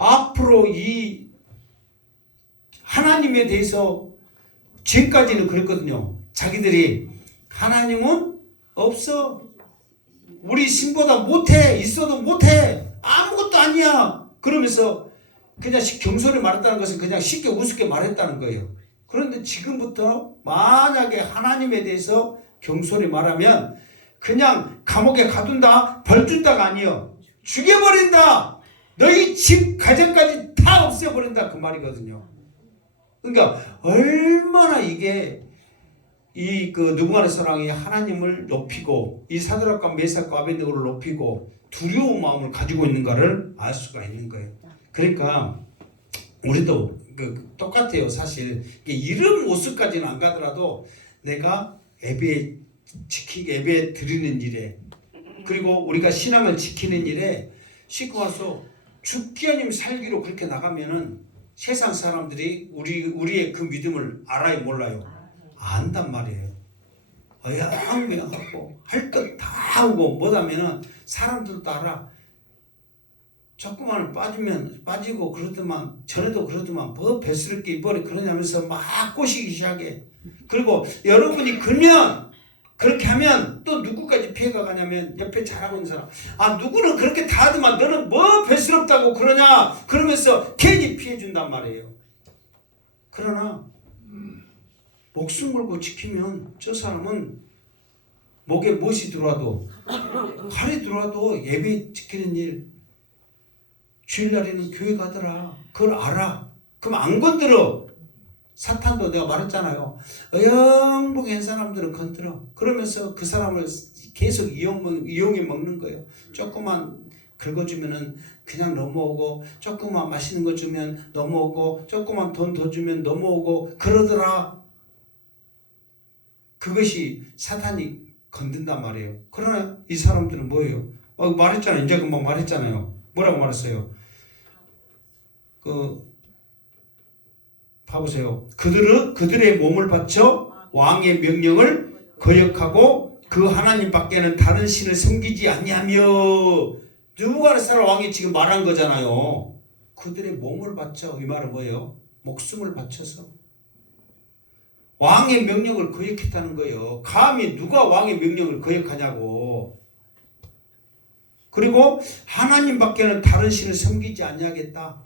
앞으로 이 하나님에 대해서 지금까지는 그랬거든요. 자기들이 하나님은 없어. 우리 신보다 못해. 있어도 못해. 아무것도 아니야. 그러면서 그냥 경솔히 말했다는 것은 그냥 쉽게 우습게 말했다는 거예요. 그런데 지금부터 만약에 하나님에 대해서 경솔히 말하면 그냥 감옥에 가둔다, 벌 준다가 아니요. 죽여버린다. 너희 집 가정까지 다 없애버린다. 그 말이거든요. 그러니까 얼마나 이게 그 느부갓네살왕이 하나님을 높이고 이 사드락과 메삭과 아벳네고를 높이고 두려운 마음을 가지고 있는가를 알 수가 있는 거예요. 그러니까 우리도 똑같아요. 사실 이런 모습까지는 안 가더라도 내가 예배 드리는 일에 그리고 우리가 신앙을 지키는 일에 싣고 와서 죽기 아니면 살기로 그렇게 나가면은 세상 사람들이 우리의 그 믿음을 알아요, 몰라요? 안단 말이에요. 어양매하고 할 것 다 하고 뭐다면은 사람들도 알아. 조금만 빠지고 그러더만 전에도 그러더만 뭐 배스럽게 이번에 그러냐면서 막 꼬시기 시작해. 그리고 여러분이 그렇게 하면 또 누구까지 피해가 가냐면 옆에 잘하고 있는 사람. 누구는 그렇게 다 하더만 너는 뭐 배스럽다고 그러냐 그러면서 괜히 피해 준단 말이에요. 그러나 목숨 걸고 지키면 저 사람은 목에 못이 들어와도 칼이 들어와도 예배 지키는 일 주일날에는 교회 가더라. 그걸 알아. 그럼 안 건드려. 사탄도 내가 말했잖아요. 어영부한 사람들은 건드려. 그러면서 그 사람을 계속 이용해 먹는 거예요. 조금만 긁어주면은 그냥 넘어오고, 조금만 맛있는 거 주면 넘어오고, 조금만 돈 더 주면 넘어오고, 그러더라. 그것이 사탄이 건든단 말이에요. 그러나 이 사람들은 뭐예요? 말했잖아요. 이제 금방 말했잖아요. 뭐라고 말했어요? 봐보세요. 그들의 몸을 바쳐 왕의 명령을 거역하고 그 하나님 밖에는 다른 신을 섬기지 아니하며. 느부갓네살 왕이 지금 말한 거잖아요. 그들의 몸을 바쳐. 이 말은 뭐예요? 목숨을 바쳐서 왕의 명령을 거역했다는 거예요. 감히 누가 왕의 명령을 거역하냐고. 그리고 하나님 밖에는 다른 신을 섬기지 아니하겠다.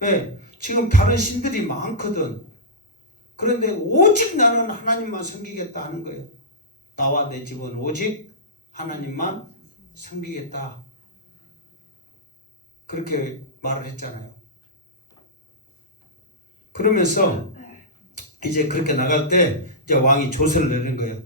네, 지금 다른 신들이 많거든. 그런데 오직 나는 하나님만 섬기겠다 하는 거예요. 나와 내 집은 오직 하나님만 섬기겠다. 그렇게 말을 했잖아요. 그러면서 이제 그렇게 나갈 때 이제 왕이 조서를 내린 거예요.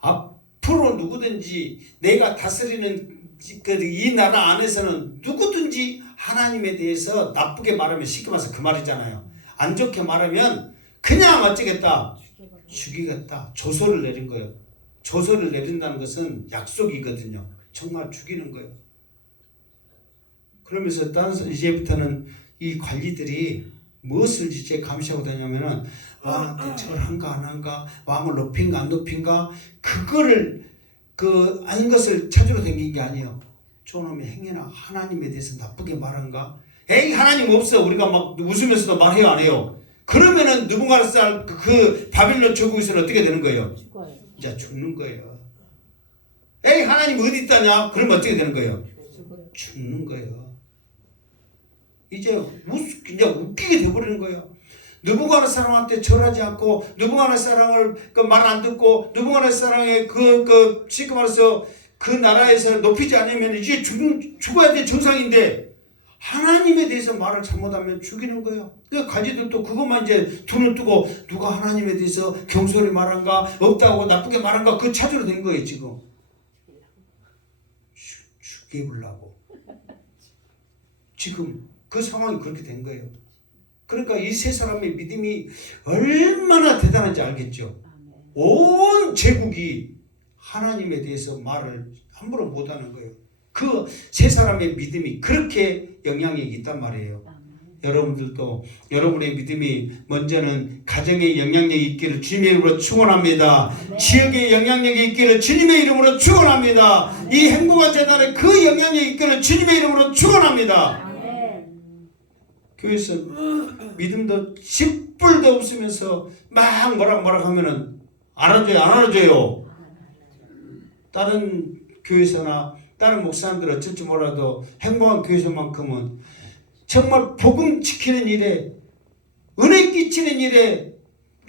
앞으로 누구든지 내가 다스리는 이 나라 안에서는 누구든지 하나님에 대해서 나쁘게 말하면 쉽게 말해서 그 말이잖아요. 안 좋게 말하면 그냥 어쩌겠다? 죽이겠다. 조서를 내린 거예요. 조서를 내린다는 것은 약속이거든요. 정말 죽이는 거예요. 그러면서 이제부터는 이 관리들이 무엇을 이제 감시하고 다니냐면은 저걸 한가 안 한가, 왕을 높인가 안 높인가, 그거를 아닌 것을 찾으러 다니는 게 아니에요. 저놈의 행위나 하나님에 대해서 나쁘게 말한가? 에이 하나님 없어. 우리가 막 웃으면서도 말해요 안 해요? 그러면은 느부갓네살 그 바빌론 제국에서는 어떻게 되는 거예요? 죽어요. 이제 죽는 거예요. 에이 하나님 어디 있다냐? 그러면 어떻게 되는 거예요? 죽는 거예요. 이제 웃기게 돼버리는 거예요. 느부갓네살한테 절하지 않고 느부갓네살을 말 안 듣고 느부갓네살의 지금 말해서 그 나라에서 높이지 않으면 이제 죽어야 될 정상인데 하나님에 대해서 말을 잘못하면 죽이는 거예요. 그 가지들도 그것만 이제 눈을 뜨고 누가 하나님에 대해서 경솔히 말한가 없다고 나쁘게 말한가 그 찾으러 된 거예요 지금. 죽여보려고. 지금 그 상황이 그렇게 된 거예요. 그러니까 이 세 사람의 믿음이 얼마나 대단한지 알겠죠. 온 제국이 하나님에 대해서 말을 함부로 못하는 거예요. 그 세 사람의 믿음이 그렇게 영향력이 있단 말이에요. 여러분들도 여러분의 믿음이 먼저는 가정에 영향력이 있기를 주님의 이름으로 축원합니다. 지역에 영향력이 있기를 주님의 이름으로 축원합니다. 이 행복한 재단에 그 영향력이 있기를 주님의 이름으로 축원합니다. 교회에서 믿음도 10불도 없으면서 막 뭐라 하면은 알아줘요. 다른 교회에서나 다른 목사님들 어쩔지 몰라도 행복한 교회에서만큼은 정말 복음 지키는 일에 은혜 끼치는 일에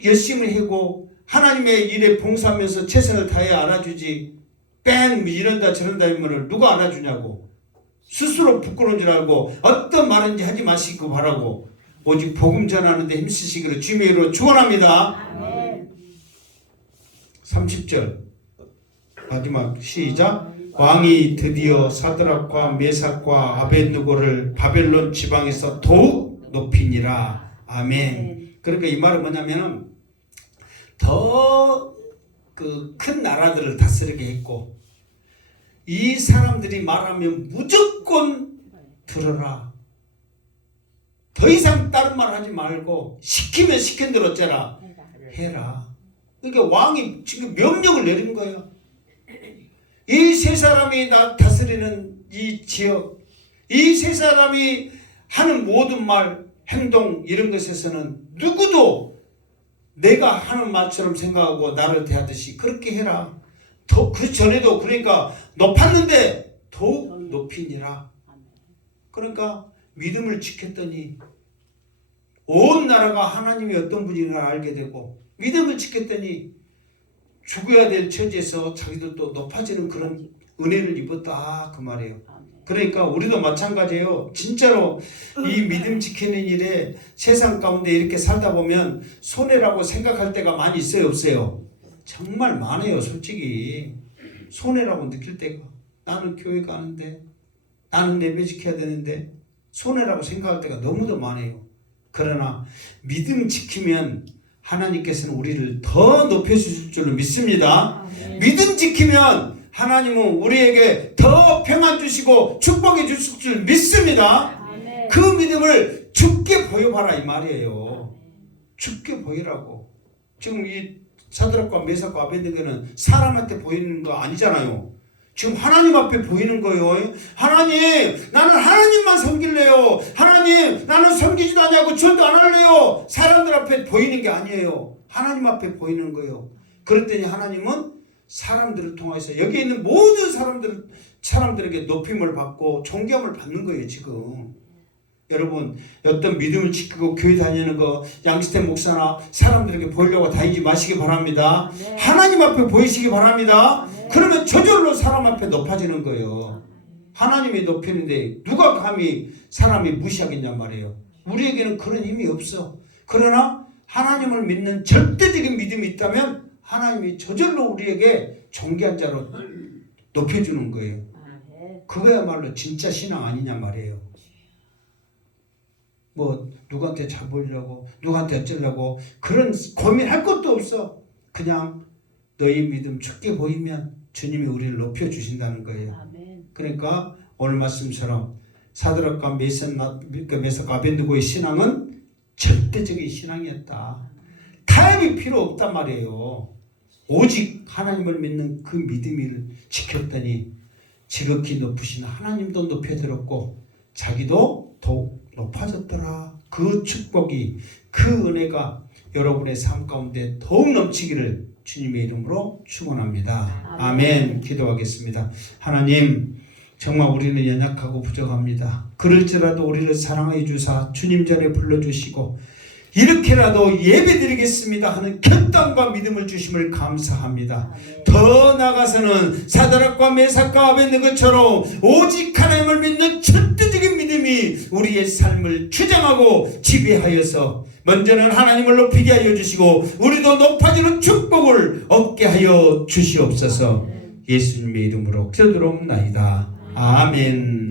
열심히 하고 하나님의 일에 봉사하면서 최선을 다해 알아주지 뺑 이런다 저런다 하면 누가 알아주냐고 스스로 부끄러운 줄 알고 어떤 말인지 하지 마시고 바라고 오직 복음 전하는 데 힘쓰시기를 주님의 이름으로 축원합니다. 아멘. 30절 마지막 시작. 왕이 드디어 사드락과 메삭과 아벳느고를 바벨론 지방에서 더욱 높이니라. 아멘. 그러니까 이 말은 뭐냐면은 더 그 큰 나라들을 다스리게 했고 이 사람들이 말하면 무조건 들어라. 더 이상 다른 말 하지 말고 시키면 시킨 대로 어쩌라 해라. 그러니까 왕이 지금 명령을 내린 거예요. 이 세 사람이 다스리는 이 지역, 이 세 사람이 하는 모든 말, 행동 이런 것에서는 누구도 내가 하는 말처럼 생각하고 나를 대하듯이 그렇게 해라. 그 전에도 그러니까 높았는데 더욱 높이니라. 그러니까 믿음을 지켰더니 온 나라가 하나님이 어떤 분인가 알게 되고 믿음을 지켰더니 죽어야 될 처지에서 자기들도 높아지는 그런 은혜를 입었다 그 말이에요. 그러니까 우리도 마찬가지예요. 진짜로 이 믿음 지키는 일에 세상 가운데 이렇게 살다 보면 손해라고 생각할 때가 많이 있어요, 없어요? 정말 많아요. 솔직히 손해라고 느낄 때가 나는 교회 가는데 나는 예배 지켜야 되는데 손해라고 생각할 때가 너무도 많아요. 그러나 믿음 지키면 하나님께서는 우리를 더 높여주실 줄로 믿습니다. 믿음 지키면 하나님은 우리에게 더 평안 주시고 축복해 주실 줄 믿습니다. 그 믿음을 죽게 보여봐라 이 말이에요. 죽게 보이라고. 지금 이 사드락과 메삭과 아벳느고는 사람한테 보이는 거 아니잖아요. 지금 하나님 앞에 보이는 거예요. 하나님, 나는 하나님만 섬길래요. 하나님, 나는 섬기지도 않냐고 전도 안 할래요. 사람들 앞에 보이는 게 아니에요. 하나님 앞에 보이는 거예요. 그랬더니 하나님은 사람들을 통해서 여기 있는 모든 사람들에게 높임을 받고 존경을 받는 거예요. 지금 여러분 어떤 믿음을 지키고 교회 다니는 거 양시태 목사나 사람들에게 보이려고 다니지 마시기 바랍니다. 네. 하나님 앞에 보이시기 바랍니다. 네. 그러면 저절로 사람 앞에 높아지는 거예요. 하나님이 높이는데 누가 감히 사람이 무시하겠냔 말이에요. 우리에게는 그런 힘이 없어. 그러나 하나님을 믿는 절대적인 믿음이 있다면 하나님이 저절로 우리에게 존귀한 자로 높여주는 거예요. 그거야말로 진짜 신앙 아니냐 말이에요. 뭐 누구한테 잘 보이려고 누구한테 어쩌려고 그런 고민할 것도 없어. 그냥 너희 믿음 죽게 보이면 주님이 우리를 높여주신다는 거예요. 그러니까 오늘 말씀처럼 사드락과 메삭과 아벳느고의 신앙은 절대적인 신앙이었다. 타협이 필요 없단 말이에요. 오직 하나님을 믿는 그 믿음을 지켰더니 지극히 높으신 하나님도 높여들었고 자기도 더욱 높아졌더라. 그 축복이 그 은혜가 여러분의 삶 가운데 더욱 넘치기를 주님의 이름으로 축원합니다. 아멘. 기도하겠습니다. 하나님 정말 우리는 연약하고 부족합니다. 그럴지라도 우리를 사랑해 주사 주님 전에 불러주시고 이렇게라도 예배드리겠습니다 하는 결단과 믿음을 주심을 감사합니다. 더 나아가서는 사드락과 메삭과 아벳느고처럼 오직 하나님을 믿는 절대적인 믿음이 우리의 삶을 주장하고 지배하여서 먼저는 하나님을 높이게 하여 주시고 우리도 높아지는 축복을 얻게 하여 주시옵소서. 예수님의 이름으로 기도드리옵나이다. 아멘.